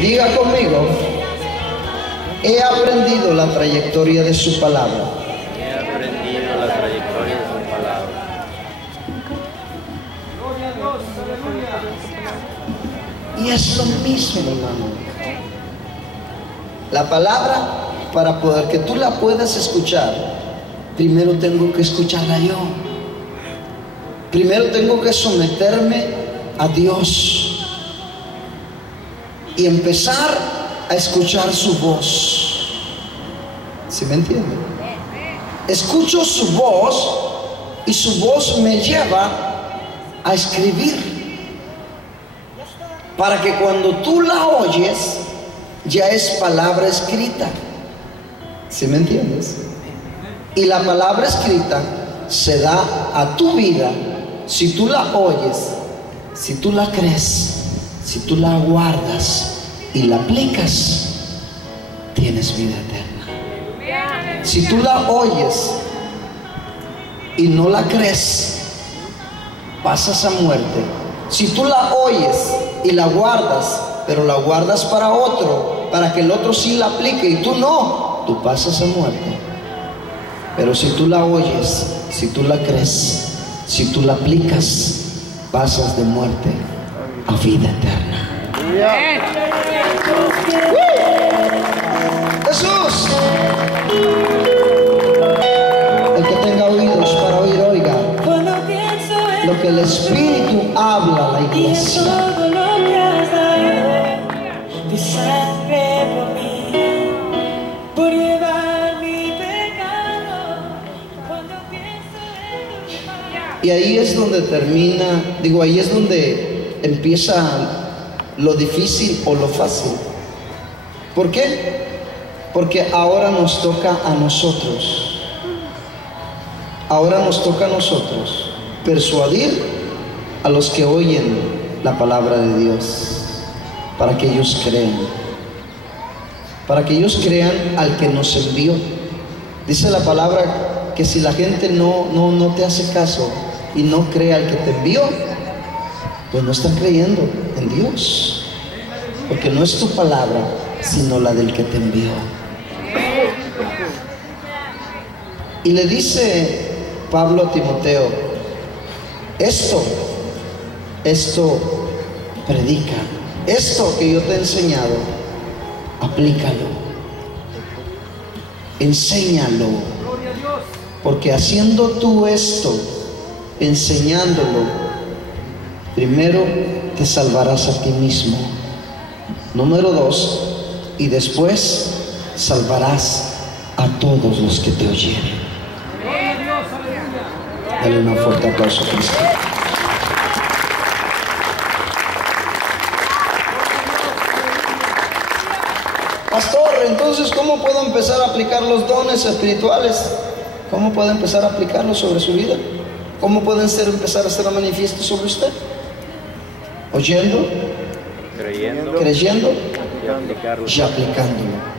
Diga conmigo: he aprendido la trayectoria de su palabra. He aprendido la trayectoria de su palabra. Y es lo mismo, hermano. La palabra, para poder que tú la puedas escuchar, primero tengo que escucharla yo. Primero tengo que someterme a Dios y empezar a escuchar su voz. ¿Sí me entienden? Escucho su voz y su voz me lleva a escribir, para que cuando tú la oyes ya es palabra escrita. ¿Sí me entiendes? Y la palabra escrita se da a tu vida si tú la oyes, si tú la crees, si tú la guardas y la aplicas, tienes vida eterna. Si tú la oyes y no la crees, pasas a muerte. Si tú la oyes y la guardas, pero la guardas para otro, para que el otro sí la aplique y tú no, tú pasas a muerte. Pero si tú la oyes, si tú la crees, si tú la aplicas, pasas de muerte a vida eterna. Jesús. El que tenga oídos para oír, oiga lo que el Espíritu habla a la iglesia. Y ahí es donde termina, ahí es donde empieza lo difícil o lo fácil. ¿Por qué? Porque ahora nos toca a nosotros. Ahora nos toca a nosotros persuadir a los que oyen la palabra de Dios, para que ellos crean. Para que ellos crean al que nos envió. Dice la palabra que si la gente no te hace caso y no cree al que te envió, pues no están creyendo en Dios, porque no es tu palabra sino la del que te envió. Y le dice Pablo a Timoteo: esto predica, esto que yo te he enseñado, aplícalo, enséñalo, porque haciendo tú esto, enseñándolo, primero te salvarás a ti mismo, número 2, y después salvarás a todos los que te oyeren. Dale un fuerte aplauso a Cristo. Pastor, entonces ¿cómo puedo empezar a aplicar los dones espirituales? ¿Cómo puedo empezar a aplicarlos sobre su vida? ¿Cómo pueden empezar a ser manifiestos sobre usted? Oyendo, creyendo y aplicándolo.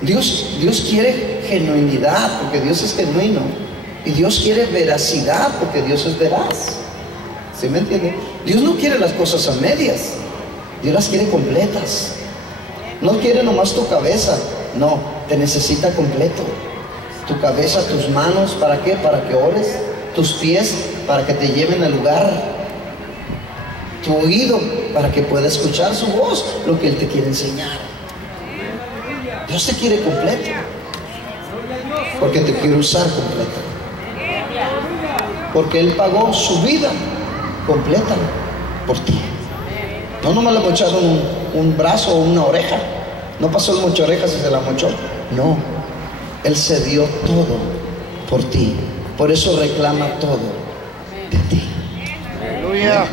Dios quiere genuinidad, porque Dios es genuino. Y Dios quiere veracidad, porque Dios es veraz. ¿Sí me entiende? Dios no quiere las cosas a medias. Dios las quiere completas. No quiere nomás tu cabeza. No, te necesita completo. Tu cabeza, tus manos, ¿para qué? Para que ores. Tus pies, para que te lleven al lugar. Tu oído, para que pueda escuchar su voz, lo que Él te quiere enseñar. Dios te quiere completo, porque te quiere usar completo, porque Él pagó su vida completa por ti. No nomás le mocharon un brazo o una oreja. No pasó el mocho orejas y se la mochó. No, Él se dio todo por ti. Por eso reclama todo de ti. Aleluya.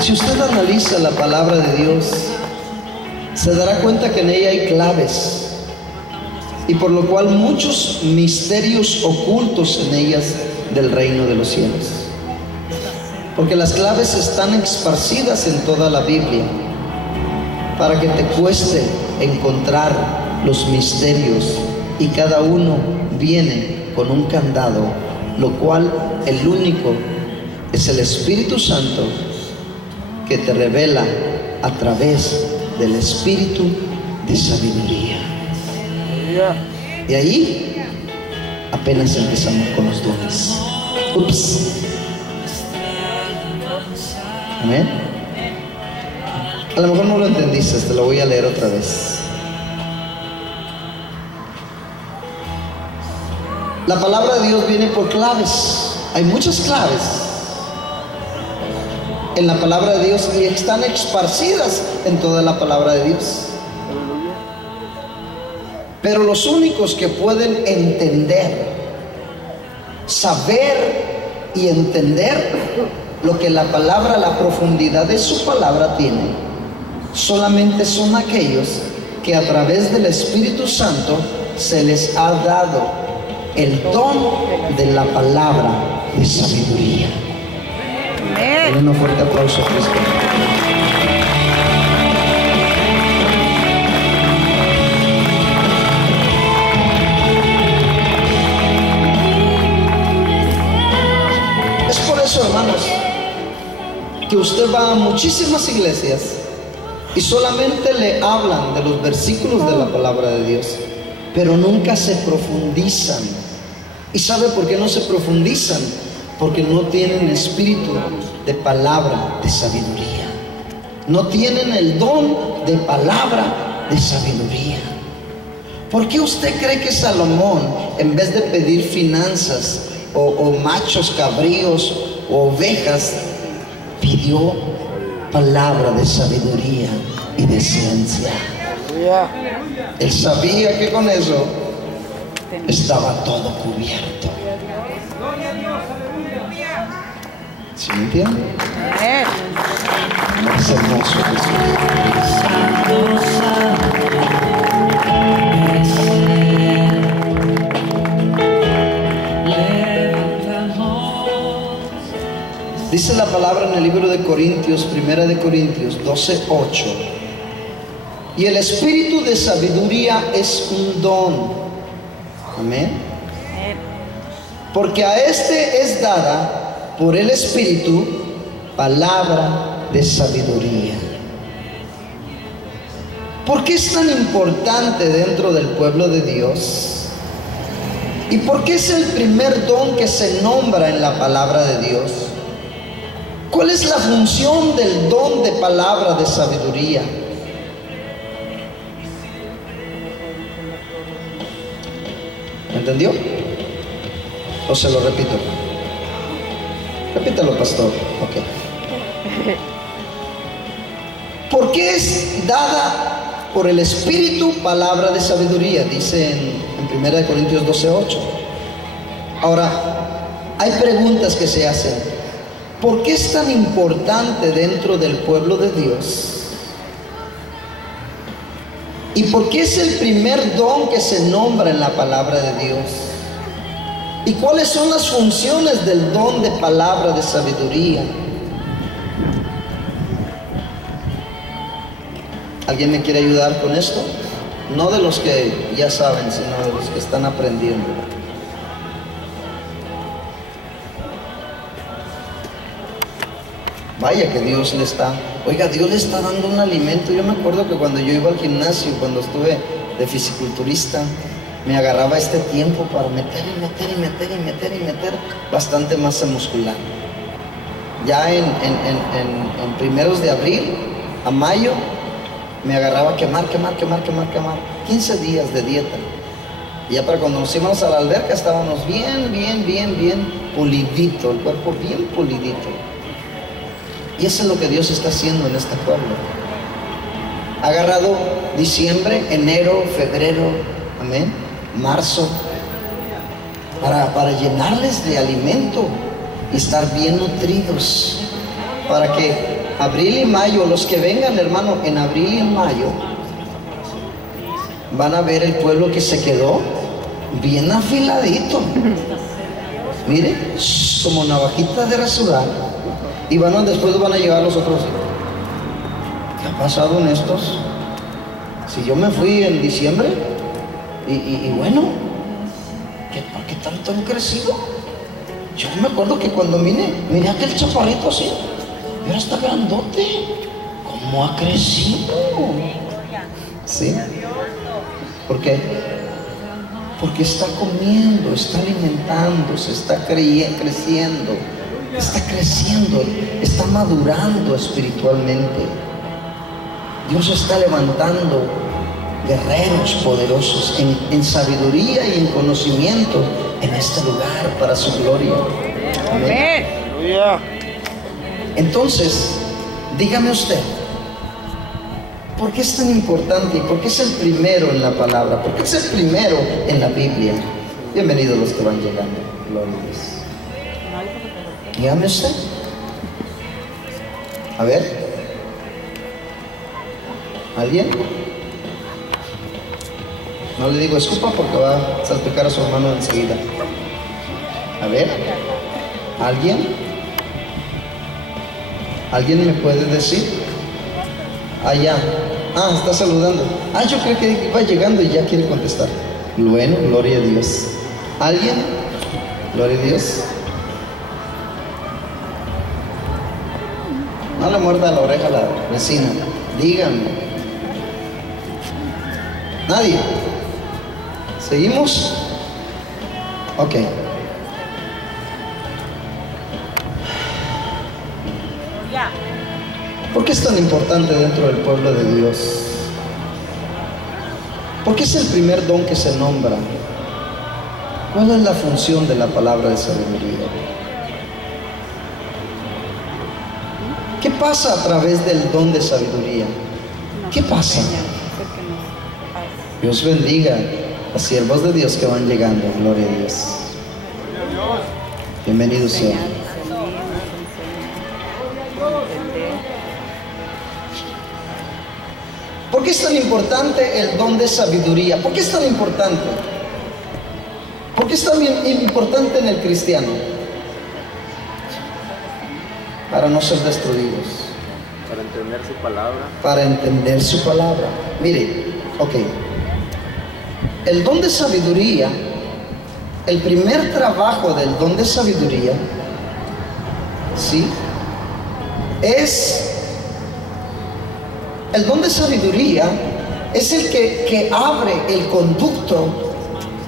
Si usted analiza la palabra de Dios, se dará cuenta que en ella hay claves, y por lo cual muchos misterios ocultos en ellas del reino de los cielos. Porque las claves están esparcidas en toda la Biblia, para que te cueste encontrar los misterios y cada uno viene con un candado, lo cual el único es el Espíritu Santo, que te revela a través del Espíritu de sabiduría. Y ahí apenas empezamos con los dones. Ups. Amén. A lo mejor no lo entendiste, te lo voy a leer otra vez. La palabra de Dios viene por claves. Hay muchas claves en la palabra de Dios y están esparcidas en toda la palabra de Dios. Pero los únicos que pueden entender, saber y entender lo que la palabra, la profundidad de su palabra tiene, solamente son aquellos que a través del Espíritu Santo se les ha dado el don de la palabra de sabiduría. Un fuerte aplauso a Cristo. Es por eso, hermanos, que usted va a muchísimas iglesias y solamente le hablan de los versículos de la palabra de Dios, pero nunca se profundizan. ¿Y sabe por qué no se profundizan? Porque no tienen espíritu de palabra de sabiduría. No tienen el don de palabra de sabiduría. ¿Por qué usted cree que Salomón, en vez de pedir finanzas o machos cabríos o ovejas, pidió palabra de sabiduría y de ciencia? Él sabía que con eso estaba todo cubierto. ¿Sí me entiende? Es hermoso Dice la palabra en el libro de Corintios, primera de Corintios 12:8. Y el espíritu de sabiduría es un don. Amén. Porque a este es dada por el Espíritu palabra de sabiduría. ¿Por qué es tan importante dentro del pueblo de Dios? ¿Y por qué es el primer don que se nombra en la palabra de Dios? ¿Cuál es la función del don de palabra de sabiduría? ¿Entendió? ¿O se lo repito? Repítalo, pastor. Ok. ¿Por qué es dada por el Espíritu palabra de sabiduría? Dice en 1 Corintios 12:8. Ahora, hay preguntas que se hacen. ¿Por qué es tan importante dentro del pueblo de Dios? ¿Y por qué es el primer don que se nombra en la palabra de Dios? ¿Y cuáles son las funciones del don de palabra de sabiduría? ¿Alguien me quiere ayudar con esto? No de los que ya saben, sino de los que están aprendiendo. Vaya que Dios le está, Dios le está dando un alimento. Yo me acuerdo que cuando yo iba al gimnasio, cuando estuve de fisiculturista, me agarraba este tiempo para meter bastante masa muscular. Ya en primeros de abril a mayo me agarraba a quemar 15 días de dieta. Y ya para cuando nos íbamos a la alberca estábamos bien pulidito, el cuerpo bien pulidito. Y eso es lo que Dios está haciendo en este pueblo. Ha agarrado diciembre, enero, febrero, amén, marzo, para llenarles de alimento y estar bien nutridos, para que abril y mayo, los que vengan, hermano, en abril y en mayo, van a ver el pueblo que se quedó bien afiladito. Mire, como navajita de rasurar. Y después van a llegar los otros. ¿Qué ha pasado en estos? Si yo me fui en diciembre, Y bueno, ¿por qué tanto han crecido? Yo me acuerdo que cuando miré aquel chaparrito así, y ahora está grandote. ¿Cómo ha crecido? ¿Sí? ¿Por qué? Porque está comiendo, está alimentándose, está creciendo, está madurando espiritualmente. Dios está levantando guerreros poderosos en sabiduría y en conocimiento en este lugar para su gloria. Amén. Entonces, dígame usted, ¿por qué es tan importante y por qué es el primero en la palabra? ¿Por qué es el primero en la Biblia? Bienvenidos los que van llegando. Gloria a Dios. Dígame usted. A ver. ¿Alguien? No le digo escupa porque va a salpicar a su hermano enseguida. A ver. ¿Alguien? ¿Alguien me puede decir? Allá. Está saludando. Yo creo que iba llegando y ya quiere contestar. Bueno, gloria a Dios. ¿Alguien? Gloria a Dios. No le muerda la oreja a la vecina. Díganme. ¿Nadie? ¿Seguimos? Ok. ¿Por qué es tan importante dentro del pueblo de Dios? ¿Por qué es el primer don que se nombra? ¿Cuál es la función de la palabra de sabiduría? ¿Qué pasa a través del don de sabiduría? ¿Qué pasa? Dios bendiga a siervos de Dios que van llegando. Gloria a Dios. Bienvenidos sean. ¿Por qué es tan importante el don de sabiduría? ¿Por qué es tan importante? ¿Por qué es tan importante en el cristiano? Para no ser destruidos. Para entender su palabra. Para entender su palabra. Mire, ok. El don de sabiduría, el primer trabajo del don de sabiduría, ¿sí? El don de sabiduría es el que abre el conducto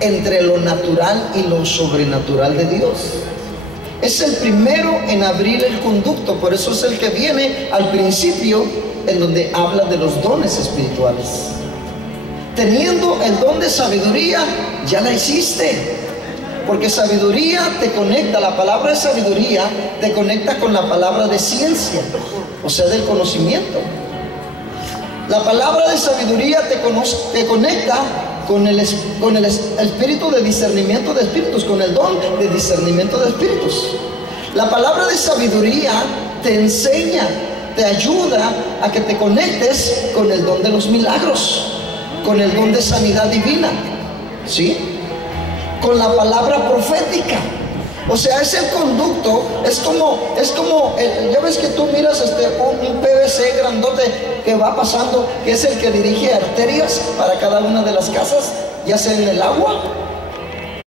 entre lo natural y lo sobrenatural de Dios. Es el primero en abrir el conducto, por eso es el que viene al principio, en donde habla de los dones espirituales. Teniendo el don de sabiduría, ya la hiciste. Porque sabiduría te conecta, la palabra de sabiduría te conecta con la palabra de ciencia, o sea, del conocimiento. La palabra de sabiduría te conecta con el espíritu de discernimiento de espíritus, con el don de discernimiento de espíritus. La palabra de sabiduría te enseña, te ayuda a que te conectes con el don de los milagros, con el don de sanidad divina, ¿sí? Con la palabra profética. O sea, es el conducto, es como ya ves que tú miras un PVC grandote que va pasando, que es el que dirige arterias para cada una de las casas, ya sea en el agua